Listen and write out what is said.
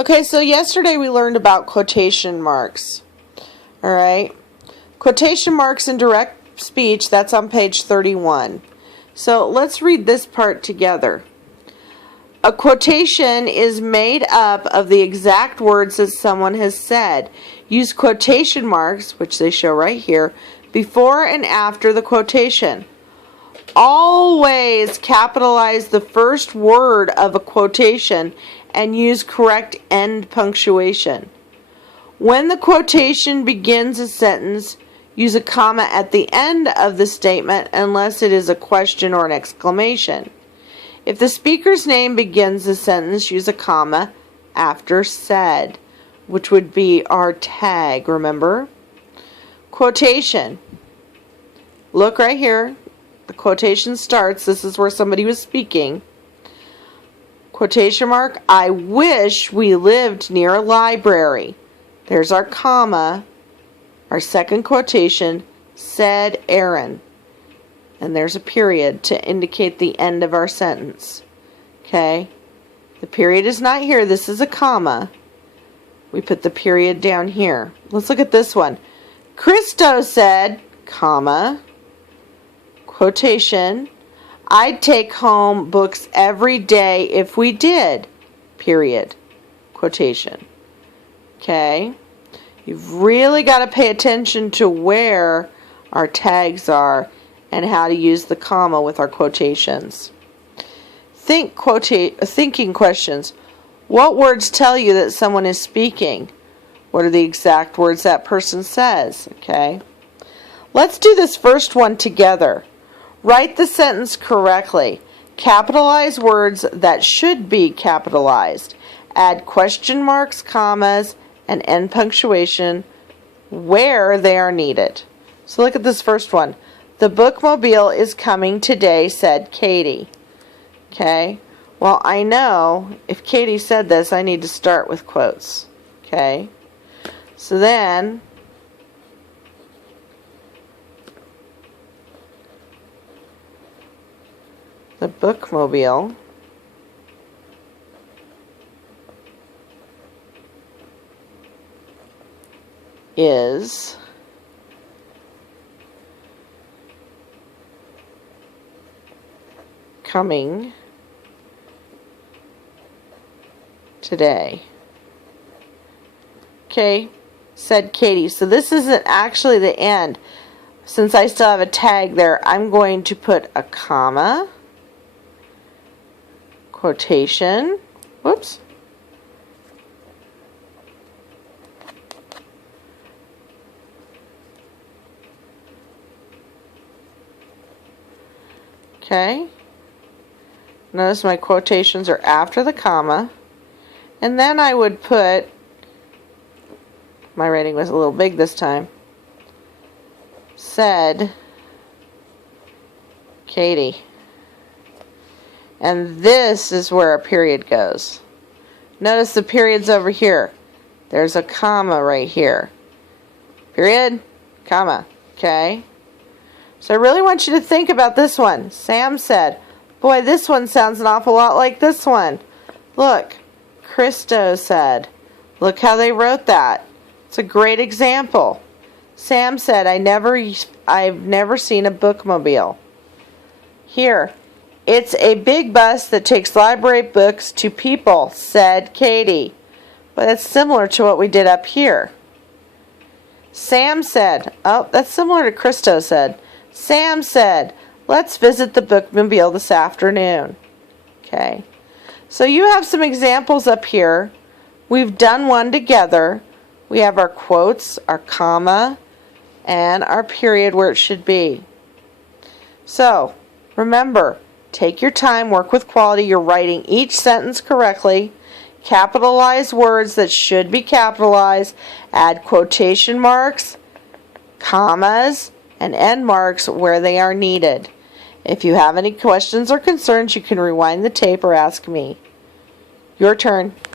Okay, so yesterday we learned about quotation marks. All right. Quotation marks in direct speech, that's on page 31. So let's read this part together. A quotation is made up of the exact words that someone has said. Use quotation marks, which they show right here, before and after the quotation. Always capitalize the first word of a quotation and use correct end punctuation. When the quotation begins a sentence, use a comma at the end of the statement unless it is a question or an exclamation. If the speaker's name begins the sentence, use a comma after said, which would be our tag, remember? Quotation. Look right here. The quotation starts. This is where somebody was speaking. Quotation mark, I wish we lived near a library. There's our comma. Our second quotation, said Aaron. And there's a period to indicate the end of our sentence. Okay? The period is not here. This is a comma. We put the period down here. Let's look at this one. Christo said, comma, quotation, I'd take home books every day if we did, period, quotation. Okay? You've really got to pay attention to where our tags are and how to use the comma with our quotations. Thinking questions. What words tell you that someone is speaking? What are the exact words that person says? Okay? Let's do this first one together. Write the sentence correctly. Capitalize words that should be capitalized. Add question marks, commas, and end punctuation where they are needed. So look at this first one. The bookmobile is coming today, said Katie. Okay? Well, I know if Katie said this, I need to start with quotes. Okay? So then, the bookmobile is coming today. Okay, said Katie. So this isn't actually the end. Since I still have a tag there, I'm going to put a comma, quotation, whoops, okay, notice my quotations are after the comma, and then I would put, my writing was a little big this time, said Katie. And this is where a period goes. Notice the period's over here. There's a comma right here. Period, comma. Okay? So I really want you to think about this one. Sam said, boy, this one sounds an awful lot like this one. Look, Christo said. Look how they wrote that. It's a great example. Sam said, I've never seen a bookmobile. Here, it's a big bus that takes library books to people, said Katie. Well, that's similar to what we did up here. Sam said, oh, that's similar to Christo said. Sam said, let's visit the bookmobile this afternoon. Okay. So you have some examples up here. We've done one together. We have our quotes, our comma, and our period where it should be. So, remember, take your time, work with quality. You're writing each sentence correctly. Capitalize words that should be capitalized. Add quotation marks, commas, and end marks where they are needed. If you have any questions or concerns, you can rewind the tape or ask me. Your turn.